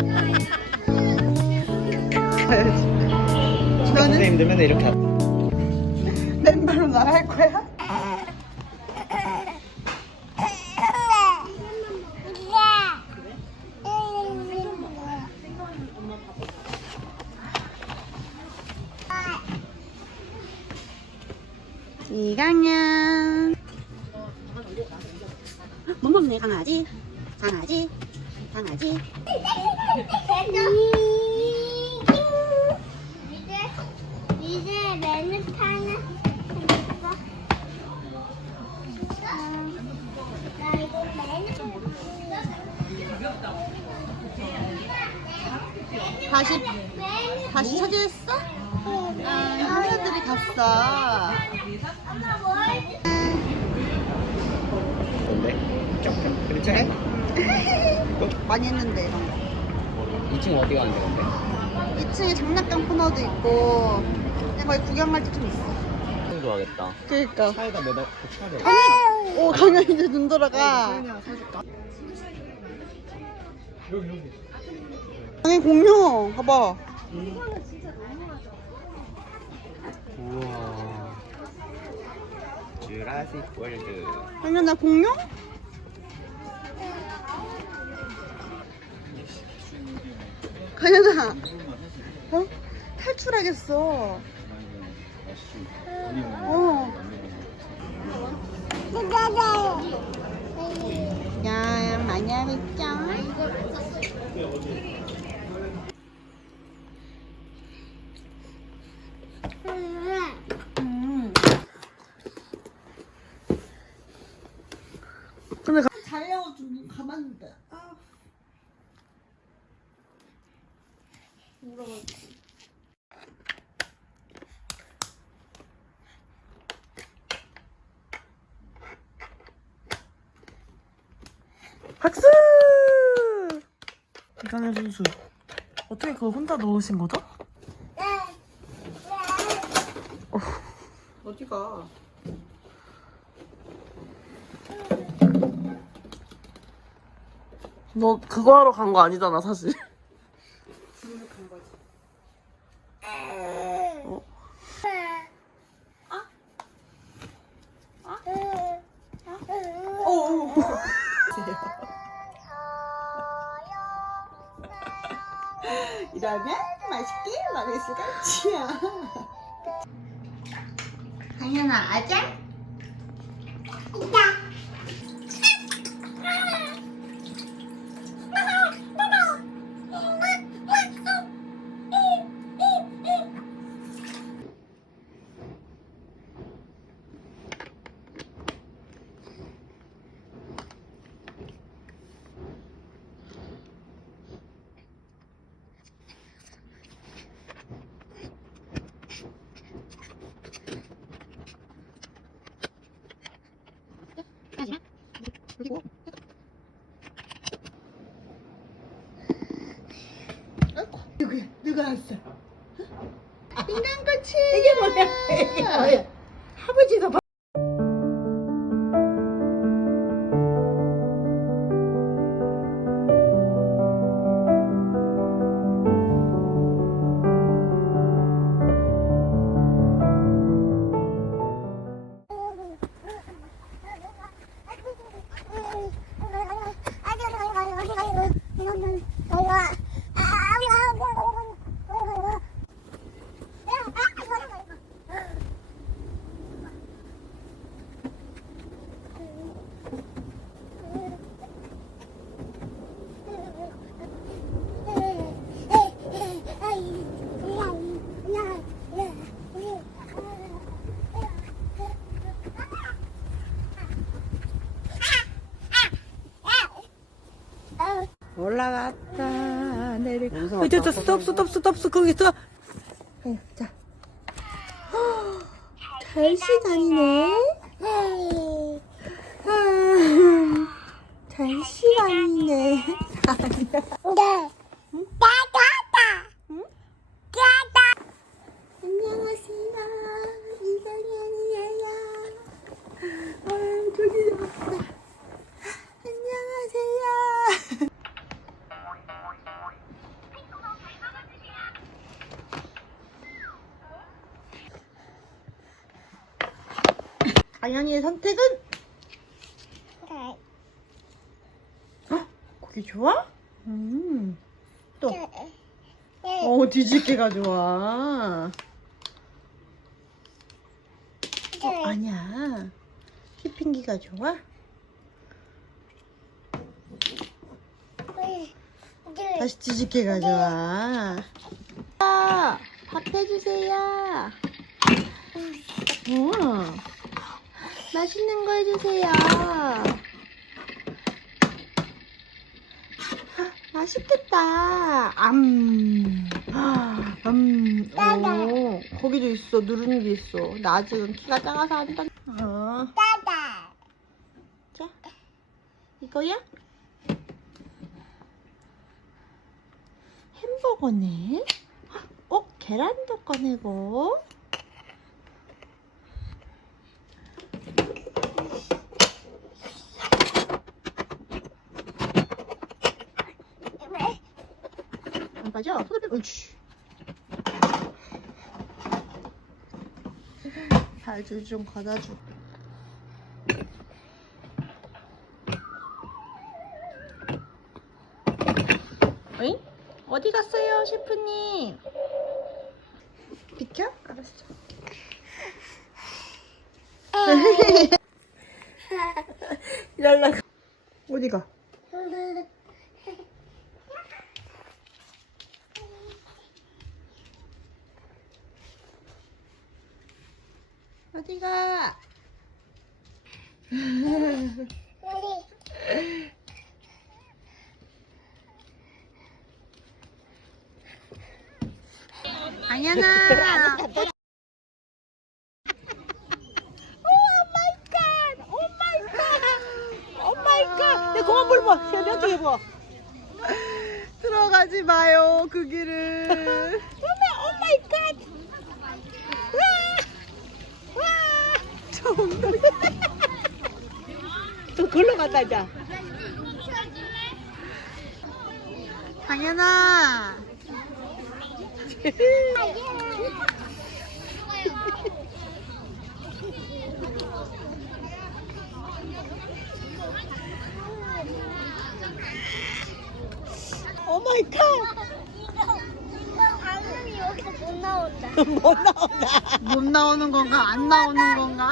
너는? 선생님들 맨날 이렇게 하- 맨발로 날아갈 거야? 이강현 못 먹네 강아지. 강아지 강아지 다시 다시 차지했어? 아 형제들이 갔어 뭔데? 쩍쩍 그렇지? 해? 많이 했는데 이런 거. 2층 어디 가는데 근데? 2층에 장난감 코너도 있고 그냥 거기 구경할 때좀 있어. 2층 좋아하겠다. 그니까. 차에다 매달 차를 오 강현 이제 눈 돌아가. 강현 공룡. 봐봐. 우와. 주라식 월드. 강현 나 공룡? 강현아 어? 탈출하겠어 어. 야 많이 하겠죠? 음. 근데 가... 자려고 좀 가만는데 아. 박수! 이강현 선수 어떻게 그걸 혼자 넣으신 거죠? 어디가? 너 그거 하러 간 거 아니잖아 사실 이러면 맛있게 먹을 수가 있지요. 강현아 아자? 그리고 아이고 누구야 누가 왔어? 인간꽃이 이게 뭐야 이게 뭐야 아버지가 봐. 올라갔다 내리고 영상 이제 왔다. 저 스톱 스톱 스톱 스톱 거기 있어 자. 잘 시간이네. 잘 시간이네. 안녕하세요. 이성현이에요. 아, 저기 왔다. 안녕하세요. 아연이의 선택은? 어? 고기 좋아? 음. 또. 어, 뒤집개가 좋아. 어, 아니야. 휘핑기가 좋아? 다시 뒤집개가 좋아. 아, 밥 해주세요. 어, 맛있는 거 해주세요. 맛있겠다. 암. 음. 오, 거기도 있어. 누르는 게 있어. 나 아직은 키가 작아서 안 단. 어. 자, 이거야? 햄버거네. 어, 계란도 꺼내고. 안 옳지. 발줄 좀 걷어줘. 어잉? 어디 갔어요, 셰프님? 비켜? 알았어. 랄라. 어디 가? 어디 가? 당연아. 내 공원 물 봐. 몇 개 봐. 들어가지 마요 그 길을. 저 걸로 간다 이제. 당연아. 오 마이 갓. 못 나온다. 못 나오는 건가 안 나오는 건가?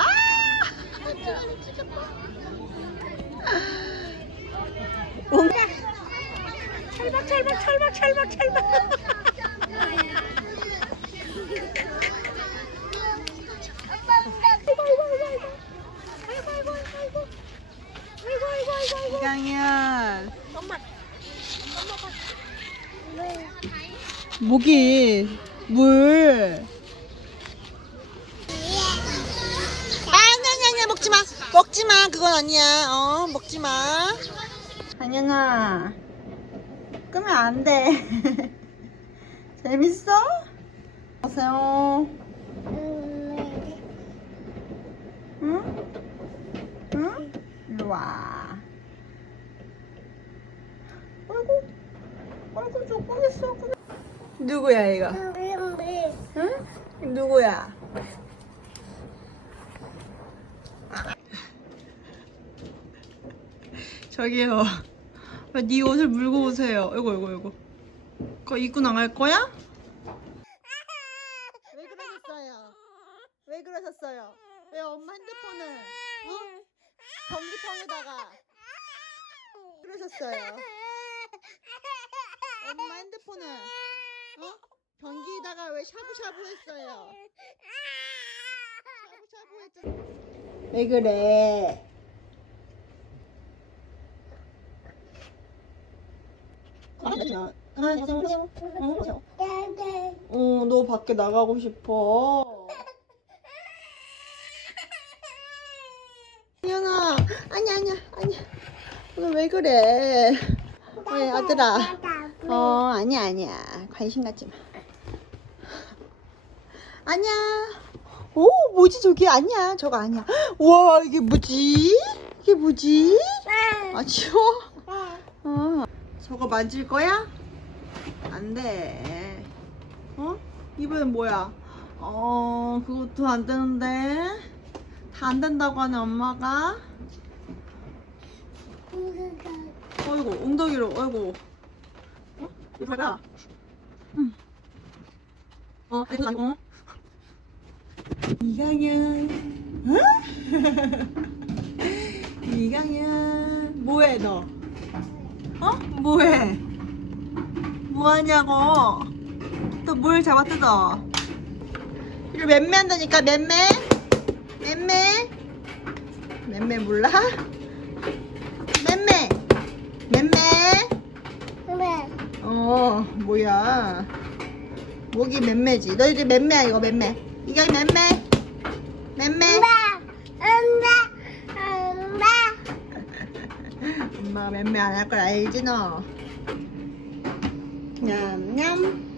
찰박 찰박 찰박 찰박 찰박. 이강현. 모기 물. 아, 아니야, 아니야, 먹지 마. 그건 아니야. 어, 먹지 마. 당연아. 끄면 안 돼. 재밌어? 안녕하세요. 응? 응? 일로 와. 아이고, 아이고, 저 꾸겠어, 꾸 누구야, 이거? 응? 누구야? 저기요. 왜네 옷을 물고 오세요? 이거, 이거, 이거. 그거 입고 나갈 거야? 왜 그러셨어요? 왜 그러셨어요? 왜 엄마 핸드폰을, 어? 전기통에다가 그러셨어요? 엄마 핸드폰을, 어? 변기에다가 왜 샤브샤브 했어요? 샤브샤브 했잖아. 왜 그래? 어, 너 밖에 나가고 싶어. 현아, 아니야, 아니야, 아니야. 오늘 왜 그래? 왜, 아들아? 어, 아니야, 아니야. 관심 갖지 마. 아니야. 오, 뭐지, 저게? 아니야, 저거 아니야. 우와, 이게 뭐지? 이게 뭐지? 아, 치워? 어. 저거 만질 거야? 안 돼. 어? 이번엔 뭐야? 어, 그것도 안 되는데. 다 안 된다고 하는 엄마가. 어이구, 엉덩이로, 어이구. 어? 이거 봐라. 응. 어, 이거 가지고. 이강현. 응? 이강현. 뭐해, 너? 어? 뭐해? 뭐하냐고? 또 뭘 잡아 뜯어? 이를 맴매 한다니까, 맴매? 맴매? 맴매 몰라? 맴매! 맴매! 어, 뭐야. 목이 맴매지. 너 이제 맴매야, 이거 맴매. 이거 맴매. 맴매. 엄마가 맴매 안 할 걸 알지, 너? 냠냠.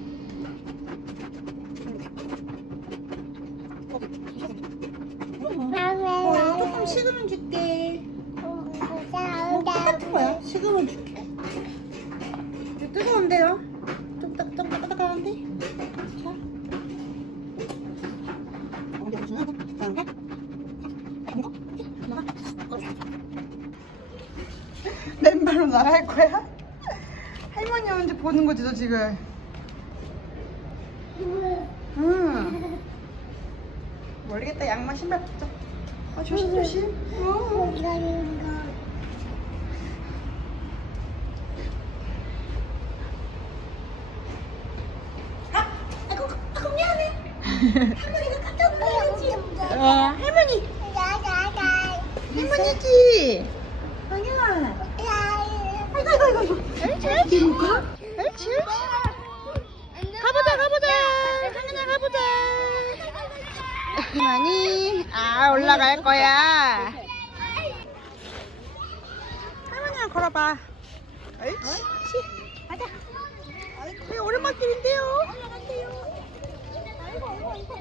어, 조금 식으면 줄게. 어, 똑같은 거야. 식으면 줄게. 뜨거운데요? 좀 따, 좀 따뜻한데? 자. 어디 보시나? 그런가? 맨발로 나갈 거야? 할머니 언제 보는 거지 너 지금? 응. 모르겠다 양말 신발 벗자. 아 조심 조심. 어. 미안해. 할머니가 깜짝 놀라지. 어 할머니 할머니지. 아이고 아이고 아이고. 옳지. 가보자 가보자. 상현아 가보자. 많이 아 올라갈 거야. 할머니가 걸어봐. 옳지. 가자. 아이고 오르막길인데요. 아이고 아이고 아이고.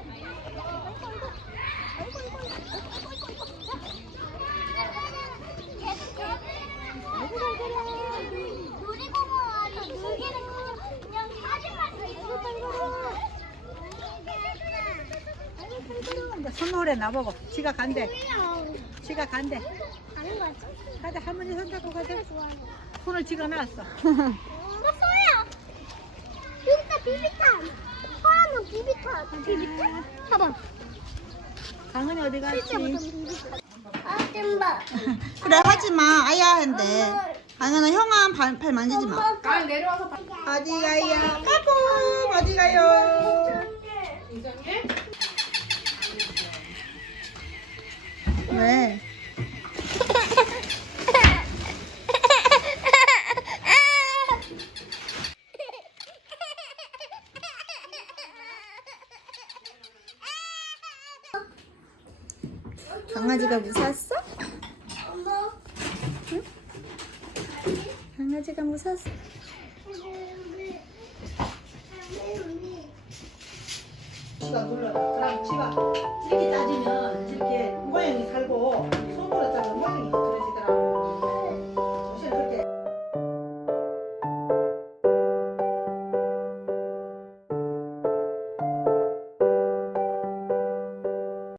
아이고 아이고. 아이고 아이고. 놀이공원 와서 놀기는 거 그냥 사진만 이제 손노래 나보고 지가 간대 지가 간대 가는 거지? 가자 할머니 손 잡고 가자 좋아요. 손을 지가 놨어 소야! 비비탄 비비탄! 서아는 비비탄 비비탄? 봐봐 강은이 어디 갔지? 아 뜸바 그래 하지 마. 아야 한대. 당연아 형아 발, 발 만지지 마. 어디 가요? 까꿍 어디 가요? 왜? 강아지가 무서웠어? 엄마 강아지가 무서웠어. 지가 눌러. 그럼 지 가 이렇게 따지면 이렇게 모양이 살고 손으로 따면 모양이